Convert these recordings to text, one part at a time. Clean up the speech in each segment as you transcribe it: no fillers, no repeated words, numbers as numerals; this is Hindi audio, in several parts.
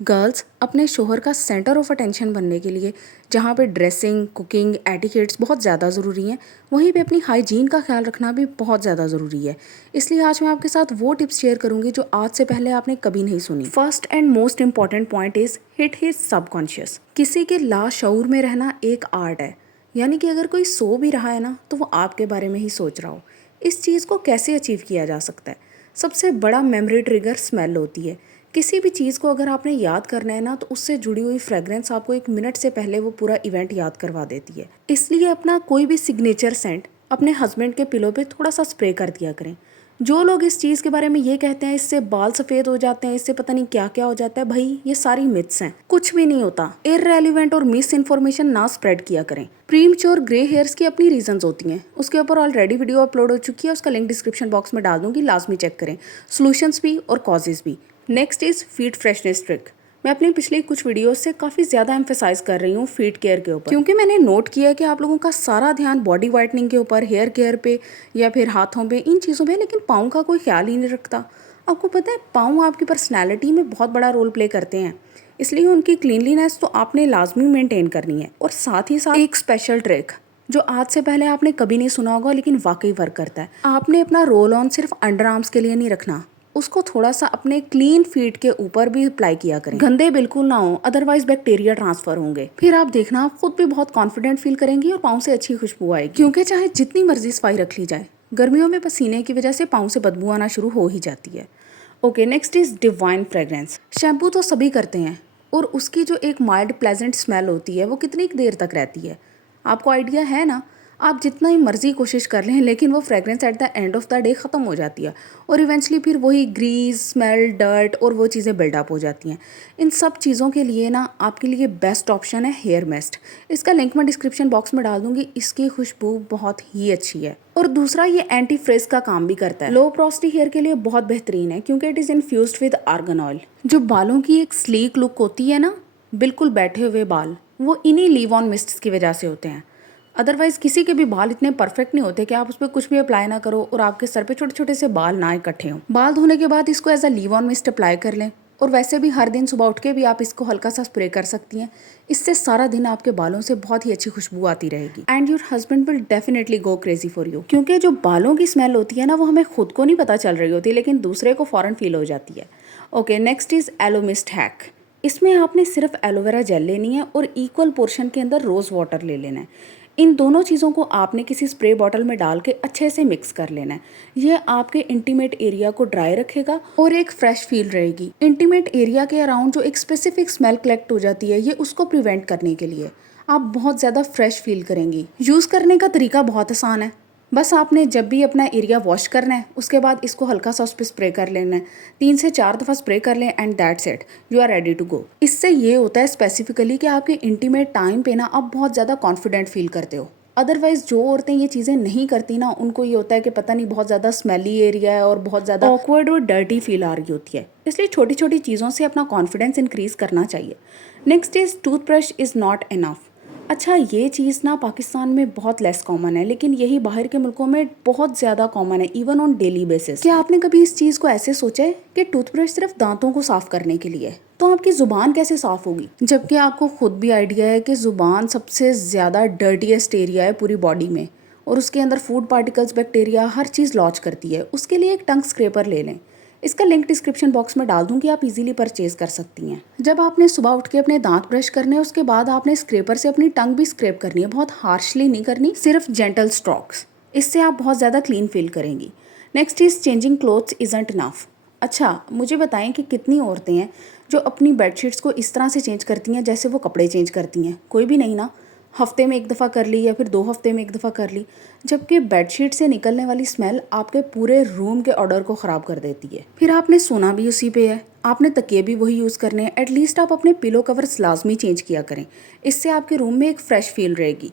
गर्ल्स अपने शोहर का सेंटर ऑफ अटेंशन बनने के लिए जहाँ पे ड्रेसिंग, कुकिंग, एटिकेट्स बहुत ज़्यादा ज़रूरी हैं, वहीं पे अपनी हाइजीन का ख्याल रखना भी बहुत ज़्यादा ज़रूरी है। इसलिए आज मैं आपके साथ वो टिप्स शेयर करूँगी जो आज से पहले आपने कभी नहीं सुनी। First and most important point is hit his subconscious. किसी के लाशऊर में रहना एक आर्ट है, यानी कि अगर कोई सो भी रहा है ना तो वो आपके बारे में ही सोच रहा हो। इस चीज़ को कैसे अचीव किया जा सकता है? सबसे बड़ा मेमोरी ट्रिगर स्मेल होती है। किसी भी चीज़ को अगर आपने याद करना है ना तो उससे जुड़ी हुई फ्रेग्रेंस आपको 1 मिनट से पहले वो पूरा इवेंट याद करवा देती है। इसलिए अपना कोई भी सिग्नेचर सेंट अपने हस्बैंड के पिलो पे थोड़ा सा स्प्रे कर दिया करें। जो लोग इस चीज़ के बारे में ये कहते हैं इससे बाल सफ़ेद हो जाते हैं, इससे पता नहीं क्या क्या हो जाता है, भाई ये सारी मिथ्स हैं। कुछ भी नहीं होता। इररेलेवेंट और मिस इन्फॉर्मेशन ना स्प्रेड किया करें। प्रीमच्योर ग्रे हेयर्स की अपनी रीजंस होती हैं, उसके ऊपर ऑलरेडी वीडियो अपलोड हो चुकी है, उसका लिंक डिस्क्रिप्शन बॉक्स में डाल दूंगी, लाजमी चेक करें। सोल्यूशंस भी और कॉजेज भी। Next is feet freshness trick. मैं अपनी पिछली कुछ वीडियोस से काफ़ी ज़्यादा एम्फेसाइज कर रही हूँ फीट केयर के ऊपर, क्योंकि मैंने नोट किया है कि आप लोगों का सारा ध्यान बॉडी वाइटनिंग के ऊपर, हेयर केयर पे या फिर हाथों पे, इन चीज़ों पे, लेकिन पाँव का कोई ख्याल ही नहीं रखता। आपको पता है पाँव आपकी पर्सनैलिटी में बहुत बड़ा रोल प्ले करते हैं, इसलिए उनकी क्लीनलीनेस तो आपने लाजमी मेंटेन करनी है। और साथ ही साथ एक स्पेशल ट्रिक जो आज से पहले आपने कभी नहीं सुना होगा लेकिन वाकई वर्क करता है। आपने अपना रोल ऑन सिर्फ अंडर आर्म्स के लिए नहीं रखना, उसको थोड़ा सा अपने क्लीन फीट के ऊपर भी अप्लाई किया करें। गंदे बिल्कुल ना हो, अदरवाइज बैक्टीरिया ट्रांसफर होंगे। फिर आप देखना आप खुद भी बहुत कॉन्फिडेंट फील करेंगी और पाँव से अच्छी खुशबू आएगी। क्योंकि चाहे जितनी मर्जी सफाई रख ली जाए, गर्मियों में पसीने की वजह से पाँव से बदबू आना शुरू हो ही जाती है। Okay, next is divine fragrance. Shampoo तो सभी करते हैं और उसकी जो एक माइल्ड प्लेजेंट स्मेल होती है वो कितनी देर तक रहती है आपको आइडिया है ना? आप जितना ही मर्जी कोशिश कर लें लेकिन वो fragrance at the end of the day ख़त्म हो जाती है और इवेंचुअली फिर वही ग्रीस, स्मेल, डर्ट और वो चीज़ें बिल्डअप हो जाती हैं। इन सब चीज़ों के लिए ना आपके लिए बेस्ट ऑप्शन है हेयर मिस्ट। इसका लिंक मैं डिस्क्रिप्शन बॉक्स में डाल दूंगी। इसकी खुशबू बहुत ही अच्छी है और दूसरा ये एंटी फ्रिज का काम भी करता है। लो पोरोसिटी हेयर के लिए बहुत बेहतरीन है क्योंकि it is infused with argan oil. जो बालों की एक स्लीक लुक होती है ना, बिल्कुल बैठे हुए बाल, वो इन्हीं लीव ऑन मिस्ट्स की वजह से होते हैं। अदरवाइज किसी के भी बाल इतने परफेक्ट नहीं होते कि आप उस पर कुछ भी अप्लाई ना करो और आपके सर पे छोटे छोटे से बाल ना इकट्ठे हों। बाल धोने के बाद इसको as a leave on mist apply कर लें और वैसे भी हर दिन सुबह उठ के भी आप इसको हल्का सा स्प्रे कर सकती हैं। इससे सारा दिन आपके बालों से बहुत ही अच्छी खुशबू आती रहेगी and your husband will definitely go crazy for you. क्योंकि जो बालों की स्मेल होती है ना वो हमें खुद को नहीं पता चल रही होती लेकिन दूसरे को फौरन फील हो जाती है। Okay, next is aloe mist hack. इसमें आपने सिर्फ एलोवेरा जेल लेनी है और इक्वल पोर्शन के अंदर रोज़ वाटर ले लेना है। इन दोनों चीज़ों को आपने किसी स्प्रे बॉटल में डाल के अच्छे से मिक्स कर लेना है। ये आपके इंटीमेट एरिया को ड्राई रखेगा और एक फ्रेश फील रहेगी। इंटीमेट एरिया के अराउंड जो एक स्पेसिफिक स्मेल कलेक्ट हो जाती है, ये उसको प्रिवेंट करने के लिए आप बहुत ज़्यादा फ्रेश फील करेंगी। यूज़ करने का तरीका बहुत आसान है। बस आपने जब भी अपना एरिया वॉश करना है उसके बाद इसको हल्का सा उस पर स्प्रे कर लेना है। 3 से 4 दफ़ा स्प्रे कर लें and that's it, you are ready to go. इससे ये होता है स्पेसिफिकली कि आपके इंटीमेट टाइम पे ना आप बहुत ज़्यादा कॉन्फिडेंट फील करते हो। अदरवाइज जो औरतें ये चीज़ें नहीं करती ना, उनको ये होता है कि पता नहीं बहुत ज़्यादा स्मेली एरिया है और बहुत ज़्यादा ऑकवर्ड और डर्टी फील आ रही होती है। इसलिए छोटी छोटी चीज़ों से अपना कॉन्फिडेंस इंक्रीज़ करना चाहिए। Next is toothbrush is not enough. अच्छा, ये चीज़ ना पाकिस्तान में बहुत लेस कॉमन है लेकिन यही बाहर के मुल्कों में बहुत ज़्यादा कॉमन है, इवन ऑन डेली बेसिस। क्या आपने कभी इस चीज़ को ऐसे सोचा है कि टूथब्रश सिर्फ दांतों को साफ़ करने के लिए है, तो आपकी ज़ुबान कैसे साफ़ होगी? जबकि आपको खुद भी आइडिया है कि ज़ुबान सबसे ज़्यादा डर्टीएस्ट एरिया है पूरी बॉडी में और उसके अंदर फूड पार्टिकल्स, बैक्टीरिया, हर चीज़ लॉन्च करती है। उसके लिए एक टंग स्क्रैपर ले लें। इसका लिंक डिस्क्रिप्शन बॉक्स में डाल दूंगी, आप इजीली परचेज कर सकती हैं। जब आपने सुबह उठ के अपने दांत ब्रश करने हैं उसके बाद आपने स्क्रैपर से अपनी टंग भी स्क्रैप करनी है। बहुत हार्शली नहीं करनी, सिर्फ जेंटल स्ट्रोक्स। इससे आप बहुत ज़्यादा क्लीन फील करेंगी। Next is changing clothes isn't enough. अच्छा, मुझे बताएं कि कितनी औरतें हैं जो अपनी बेडशीट्स को इस तरह से चेंज करती हैं जैसे वो कपड़े चेंज करती हैं? कोई भी नहीं ना। हफ्ते में 1 दफ़ा कर ली या फिर 2 हफ्ते में 1 दफ़ा कर ली, जबकि बेडशीट से निकलने वाली स्मेल आपके पूरे रूम के ऑर्डर को ख़राब कर देती है। फिर आपने सोना भी उसी पे है, आपने तकिए भी वही यूज़ करने हैं। एटलीस्ट आप अपने पिलो कवर्स लाजमी चेंज किया करें, इससे आपके रूम में एक फ्रेश फील रहेगी।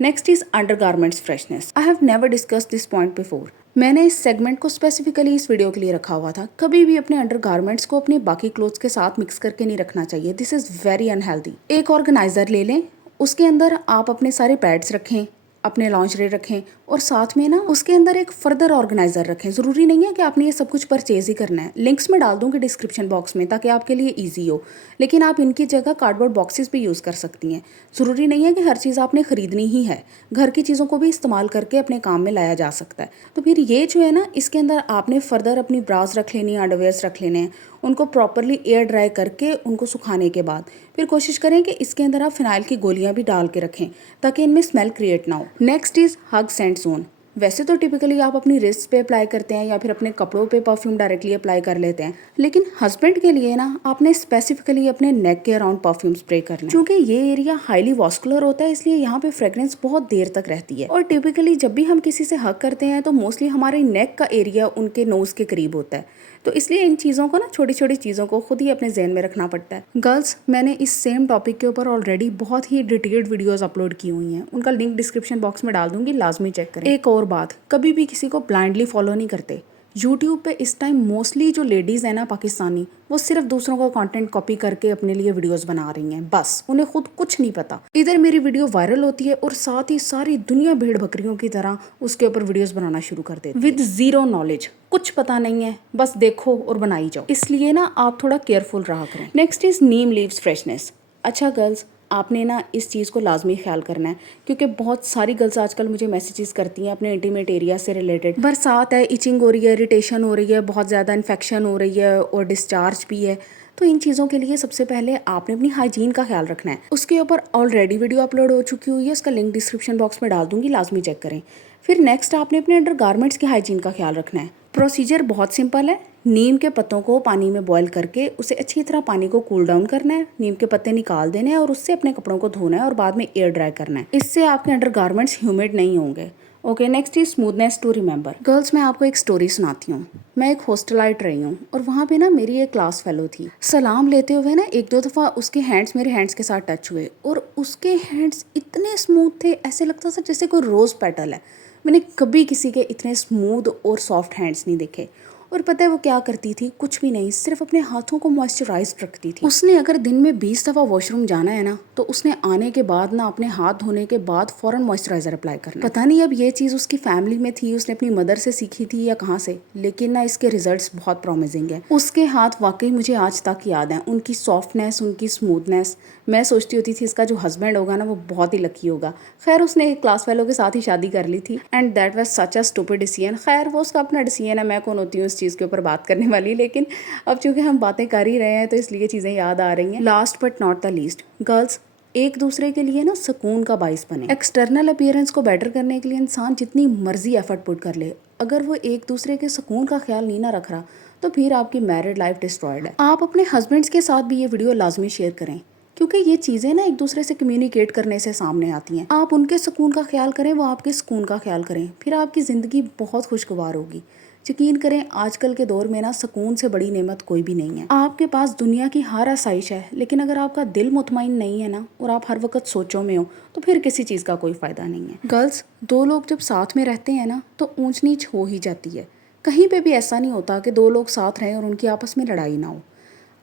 Next is undergarments freshness. I have never discuss this point before. मैंने इस सेगमेंट को स्पेसिफिकली इस वीडियो के लिए रखा हुआ था। कभी भी अपने अंडरगारमेंट्स को अपने बाकी क्लोथ्स के साथ मिक्स करके नहीं रखना चाहिए, दिस इज़ वेरी अनहेल्दी। एक ऑर्गेनाइजर ले लें, उसके अंदर आप अपने सारे पैड्स रखें, अपने लॉन्जरे रखें, और साथ में ना उसके अंदर एक फर्दर ऑर्गेनाइजर रखें। ज़रूरी नहीं है कि आपने ये सब कुछ परचेज ही करना है। लिंक्स में डाल दूंगी डिस्क्रिप्शन बॉक्स में ताकि आपके लिए ईजी हो, लेकिन आप इनकी जगह कार्डबोर्ड बॉक्सेस भी यूज़ कर सकती हैं। ज़रूरी नहीं है कि हर चीज़ आपने खरीदनी ही है, घर की चीज़ों को भी इस्तेमाल करके अपने काम में लाया जा सकता है। तो फिर ये जो है ना, इसके अंदर आपने फर्दर अपनी ब्रास रख लेनी है, अंडरवेयर्स रख लेने हैं। उनको प्रॉपरली एयर ड्राई करके उनको सुखाने के बाद फिर कोशिश करें कि इसके अंदर आप फिनाइल की गोलियां भी डाल के रखें ताकि इनमें स्मेल क्रिएट ना हो। Next is hug scent zone. वैसे तो टिपिकली आप अपनी रिस्ट पे अप्लाई करते हैं या फिर अपने कपड़ों पे परफ्यूम डायरेक्टली अप्लाई कर लेते हैं, लेकिन हस्बैंड के लिए ना आपने स्पेसिफिकली अपने नेक के अराउंड परफ्यूम स्प्रे करना है। क्योंकि ये एरिया हाईली वॉस्कुलर होता है, इसलिए यहाँ पे फ्रेग्रेंस बहुत देर तक रहती है। और टिपिकली जब भी हम किसी से हग करते हैं तो मोस्टली हमारे नेक का एरिया उनके नोज के करीब होता है, तो इसलिए इन चीज़ों को ना, छोटी छोटी चीज़ों को खुद ही अपने जहन में रखना पड़ता है। गर्ल्स, मैंने इस सेम टॉपिक के ऊपर ऑलरेडी बहुत ही डिटेल्ड वीडियोस अपलोड की हुई हैं, उनका लिंक डिस्क्रिप्शन बॉक्स में डाल दूंगी, लाजमी चेक करें। एक और बात, कभी भी किसी को ब्लाइंडली फॉलो नहीं करते। यूट्यूब पे इस टाइम मोस्टली जो लेडीज़ है ना पाकिस्तानी, वो सिर्फ दूसरों का कंटेंट कॉपी करके अपने लिए वीडियोस बना रही हैं, बस उन्हें खुद कुछ नहीं पता। इधर मेरी वीडियो वायरल होती है और साथ ही सारी दुनिया भेड़ बकरियों की तरह उसके ऊपर वीडियोस बनाना शुरू कर देती है विद जीरो नॉलेज। कुछ पता नहीं है, बस देखो और बनाई जाओ। इसलिए ना आप थोड़ा केयरफुल रहा करें। Next is Neem leaves freshness. अच्छा गर्ल्स, आपने ना इस चीज़ को लाजमी ख्याल करना है, क्योंकि बहुत सारी गर्ल्स आजकल मुझे मैसेजेस करती हैं अपने इंटीमेट एरिया से रिलेटेड। बरसात है, इचिंग हो रही है, इरिटेशन हो रही है, बहुत ज़्यादा इन्फेक्शन हो रही है और डिस्चार्ज भी है। तो इन चीज़ों के लिए सबसे पहले आपने अपनी हाइजीन का ख्याल रखना है। उसके ऊपर ऑलरेडी वीडियो अपलोड हो चुकी हुई है, उसका लिंक डिस्क्रिप्शन बॉक्स में डाल दूंगी, लाजमी चेक करें। फिर नेक्स्ट आपने अपने अंडर गारमेंट्स की हाइजीन का ख्याल रखना है। प्रोसीजर बहुत सिंपल है। नीम के पत्तों को पानी में बॉईल करके उसे अच्छी तरह पानी को कूल डाउन करना है, नीम के पत्ते निकाल देने हैं और उससे अपने कपड़ों को धोना है और बाद में एयर ड्राई करना है। इससे आपके अंडर गारमेंट्स ह्यूमिड नहीं होंगे। Okay, next is smoothness to remember. Girls, मैं आपको एक स्टोरी सुनाती हूँ। मैं एक हॉस्टलाइट रही हूँ और वहाँ पे ना मेरी एक क्लास फेलो थी। सलाम लेते हुए ना एक दो दफ़ा उसके हैंड्स मेरे हैंड्स के साथ टच हुए और उसके हैंड्स इतने स्मूथ थे, ऐसे लगता था जैसे कोई रोज़ पेटल है। मैंने कभी किसी के इतने स्मूथ और सॉफ्ट हैंड्स नहीं देखे। और पता है वो क्या करती थी? कुछ भी नहीं, सिर्फ अपने हाथों को मॉइस्चराइज रखती थी। उसने अगर दिन में 20 दफ़ा वॉशरूम जाना है ना, तो उसने आने के बाद ना अपने हाथ धोने के बाद फौरन मॉइस्चराइजर अप्लाई करना। पता नहीं अब ये चीज़ उसकी फैमिली में थी, उसने अपनी मदर से सीखी थी या कहाँ से, लेकिन ना इसके रिजल्ट्स बहुत प्रॉमिसिंग है। उसके हाथ वाकई मुझे आज तक याद है, उनकी सॉफ्टनेस, उनकी स्मूथनेस। मैं सोचती होती थी इसका जो हस्बैंड होगा ना वो बहुत ही लकी होगा। खैर उसने एक क्लास फेलो के साथ ही शादी कर ली थी and that was such a stupid decision. खैर वो उसका अपना डिसीजन है, मैं कौन होती हूँ इस चीज़ के ऊपर बात करने वाली, लेकिन अब चूंकि हम बातें कर ही रहे हैं तो इसलिए चीज़ें याद आ रही हैं। Last but not the least, girls, एक दूसरे के लिए ना सुकून का बाइस बने। एक्सटर्नल अपीयरेंस को बेटर करने के लिए इंसान जितनी मर्जी एफर्ट पुट कर ले, अगर वो एक दूसरे के सुकून का ख्याल नहीं ना रख रहा तो फिर आपकी मैरिड लाइफ डिस्ट्रॉयड है। आप अपने हस्बैंड्स के साथ भी ये वीडियो लाजमी शेयर करें, क्योंकि ये चीज़ें ना एक दूसरे से कम्युनिकेट करने से सामने आती हैं। आप उनके सुकून का ख्याल करें, वो आपके सुकून का ख्याल करें, फिर आपकी ज़िंदगी बहुत खुशगवार होगी। यकीन करें, आजकल के दौर में ना सुकून से बड़ी नेमत कोई भी नहीं है। आपके पास दुनिया की हर आसाइश है, लेकिन अगर आपका दिल मुतमईन नहीं है ना और आप हर वक्त सोचों में हो, तो फिर किसी चीज़ का कोई फ़ायदा नहीं है। गर्ल्स, दो लोग जब साथ में रहते हैं ना तो ऊंच नीच हो ही जाती है। कहीं पे भी ऐसा नहीं होता कि दो लोग साथ रहें और उनकी आपस में लड़ाई ना हो।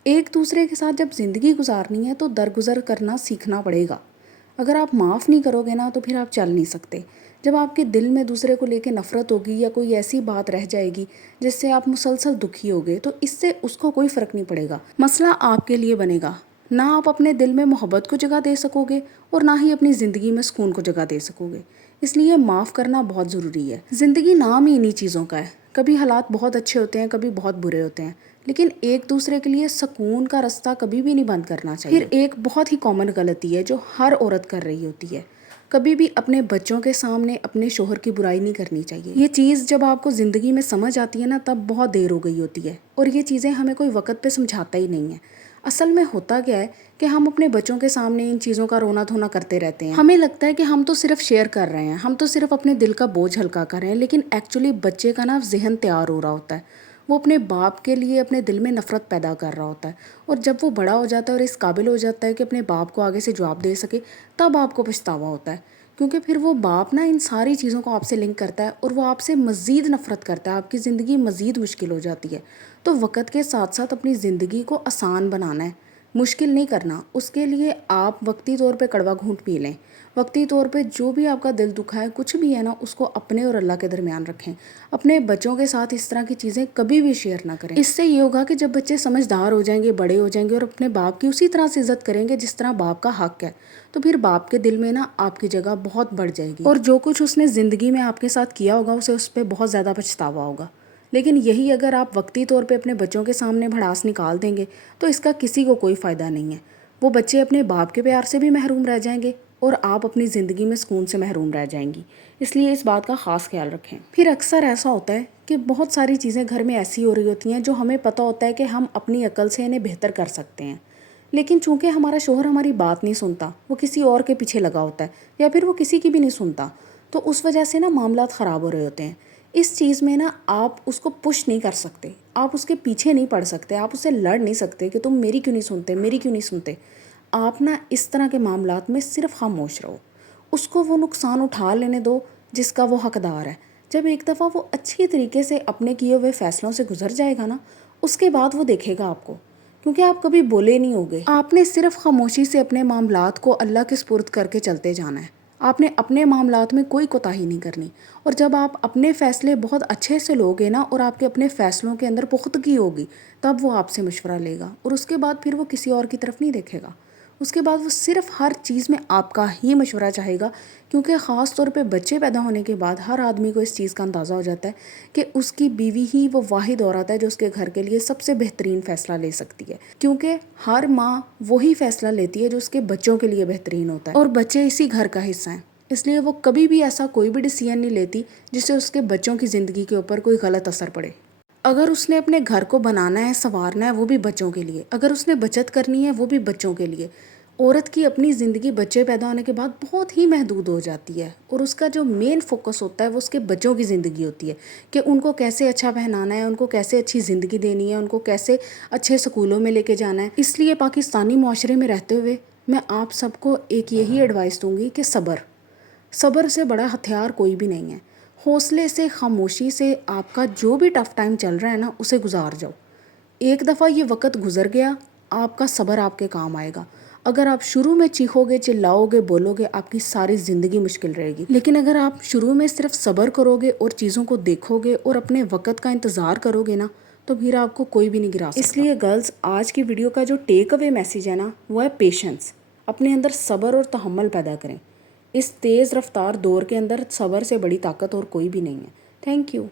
एक दूसरे के साथ जब ज़िंदगी गुजारनी है तो दरगुजर करना सीखना पड़ेगा। अगर आप माफ़ नहीं करोगे ना तो फिर आप चल नहीं सकते। जब आपके दिल में दूसरे को लेके नफ़रत होगी या कोई ऐसी बात रह जाएगी जिससे आप मुसलसल दुखी होगे, तो इससे उसको कोई फ़र्क नहीं पड़ेगा। मसला आपके लिए बनेगा। ना आप अपने दिल में मोहब्बत को जगह दे सकोगे और ना ही अपनी ज़िंदगी में सुकून को जगह दे सकोगे। इसलिए माफ़ करना बहुत ज़रूरी है। ज़िंदगी नाम ही इन्हीं चीज़ों का है। कभी हालात बहुत अच्छे होते हैं, कभी बहुत बुरे होते हैं, लेकिन एक दूसरे के लिए सुकून का रास्ता कभी भी नहीं बंद करना चाहिए। फिर एक बहुत ही कॉमन गलती है जो हर औरत कर रही होती है, कभी भी अपने बच्चों के सामने अपने शोहर की बुराई नहीं करनी चाहिए। ये चीज़ जब आपको ज़िंदगी में समझ आती है ना, तब बहुत देर हो गई होती है और ये चीज़ें हमें कोई वक्त पे समझाता ही नहीं है। असल में होता क्या है कि हम अपने बच्चों के सामने इन चीज़ों का रोना धोना करते रहते हैं। हमें लगता है कि हम तो सिर्फ शेयर कर रहे हैं, हम तो सिर्फ अपने दिल का बोझ हल्का कर रहे हैं, लेकिन एक्चुअली बच्चे का ना जहन तैयार हो रहा होता है। वो अपने बाप के लिए अपने दिल में नफ़रत पैदा कर रहा होता है और जब वो बड़ा हो जाता है और इस काबिल हो जाता है कि अपने बाप को आगे से जवाब दे सके, तब आपको पछतावा होता है, क्योंकि फिर वो बाप ना इन सारी चीज़ों को आपसे लिंक करता है और वो आपसे मज़ीद नफ़रत करता है। आपकी ज़िंदगी मज़ीद मुश्किल हो जाती है। तो वक़्त के साथ साथ अपनी ज़िंदगी को आसान बनाना है, मुश्किल नहीं करना। उसके लिए आप वक्ती तौर पे कड़वा घूंट पी लें। वक्ती तौर पे जो भी आपका दिल दुखा है, कुछ भी है ना, उसको अपने और अल्लाह के दरमियान रखें। अपने बच्चों के साथ इस तरह की चीज़ें कभी भी शेयर ना करें। इससे ये होगा कि जब बच्चे समझदार हो जाएंगे, बड़े हो जाएंगे और अपने बाप की उसी तरह से इज्जत करेंगे जिस तरह बाप का हक है, तो फिर बाप के दिल में ना आपकी जगह बहुत बढ़ जाएगी और जो कुछ उसने ज़िंदगी में आपके साथ किया होगा उसे उस पर बहुत ज़्यादा पछतावा होगा। लेकिन यही अगर आप वक्ती तौर पे अपने बच्चों के सामने भड़ास निकाल देंगे तो इसका किसी को कोई फ़ायदा नहीं है। वो बच्चे अपने बाप के प्यार से भी महरूम रह जाएंगे और आप अपनी ज़िंदगी में सुकून से महरूम रह जाएंगी। इसलिए इस बात का ख़ास ख्याल रखें। फिर अक्सर ऐसा होता है कि बहुत सारी चीज़ें घर में ऐसी हो रही होती हैं जो हमें पता होता है कि हम अपनी अकल से इन्हें बेहतर कर सकते हैं, लेकिन चूंकि हमारा शोहर हमारी बात नहीं सुनता, वो किसी और के पीछे लगा होता है या फिर वो किसी की भी नहीं सुनता, तो उस वजह से ना मामलात ख़राब हो रहे होते हैं। इस चीज़ में ना आप उसको पुश नहीं कर सकते, आप उसके पीछे नहीं पड़ सकते, आप उससे लड़ नहीं सकते कि तुम मेरी क्यों नहीं सुनते, मेरी क्यों नहीं सुनते। आप ना इस तरह के मामलात में सिर्फ खामोश रहो। उसको वो नुकसान उठा लेने दो जिसका वो हकदार है। जब एक दफ़ा वो अच्छी तरीके से अपने किए हुए फ़ैसलों से गुजर जाएगा ना, उसके बाद वो देखेगा आपको, क्योंकि आप कभी बोले नहीं होगे। आपने सिर्फ खामोशी से अपने मामलात को अल्लाह के सुपुर्द करके चलते जाना है। आपने अपने मामलात में कोई कोताही नहीं करनी। और जब आप अपने फ़ैसले बहुत अच्छे से लोगे ना और आपके अपने फ़ैसलों के अंदर पुख्तगी होगी, तब वो आपसे मशवरा लेगा और उसके बाद फिर वो किसी और की तरफ नहीं देखेगा। उसके बाद वो सिर्फ हर चीज़ में आपका ही मशवरा चाहेगा, क्योंकि ख़ास तौर पे बच्चे पैदा होने के बाद हर आदमी को इस चीज़ का अंदाज़ा हो जाता है कि उसकी बीवी ही वो वाहिद औरत है जो उसके घर के लिए सबसे बेहतरीन फ़ैसला ले सकती है, क्योंकि हर माँ वही फ़ैसला लेती है जो उसके बच्चों के लिए बेहतरीन होता है और बच्चे इसी घर का हिस्सा हैं। इसलिए वो कभी भी ऐसा कोई भी डिसीजन नहीं लेती जिससे उसके बच्चों की ज़िंदगी के ऊपर कोई गलत असर पड़े। अगर उसने अपने घर को बनाना है, संवारना है, वो भी बच्चों के लिए। अगर उसने बचत करनी है, वो भी बच्चों के लिए। औरत की अपनी ज़िंदगी बच्चे पैदा होने के बाद बहुत ही महदूद हो जाती है और उसका जो मेन फोकस होता है वो उसके बच्चों की ज़िंदगी होती है कि उनको कैसे अच्छा पहनाना है, उनको कैसे अच्छी ज़िंदगी देनी है, उनको कैसे अच्छे स्कूलों में लेके जाना है। इसलिए पाकिस्तानी माशरे में रहते हुए मैं आप सबको एक यही एडवाइस दूँगी कि सब्र से बड़ा हथियार कोई भी नहीं है। हौसले से, खामोशी से आपका जो भी टफ़ टाइम चल रहा है ना, उसे गुजार जाओ। एक दफ़ा ये वक़्त गुज़र गया, आपका सब्र आपके काम आएगा। अगर आप शुरू में चीखोगे, चिल्लाओगे, बोलोगे, आपकी सारी ज़िंदगी मुश्किल रहेगी। लेकिन अगर आप शुरू में सिर्फ सब्र करोगे और चीज़ों को देखोगे और अपने वक़्त का इंतज़ार करोगे ना, तो फिर आपको कोई भी नहीं गिरा सकता। इसलिए गर्ल्स, आज की वीडियो का जो टेक अवे मैसेज है ना, वो है पेशेंस। अपने अंदर सब्र और तहम्मुल पैदा करें। इस तेज़ रफ्तार दौर के अंदर सब्र से बड़ी ताकत और कोई भी नहीं है। Thank you.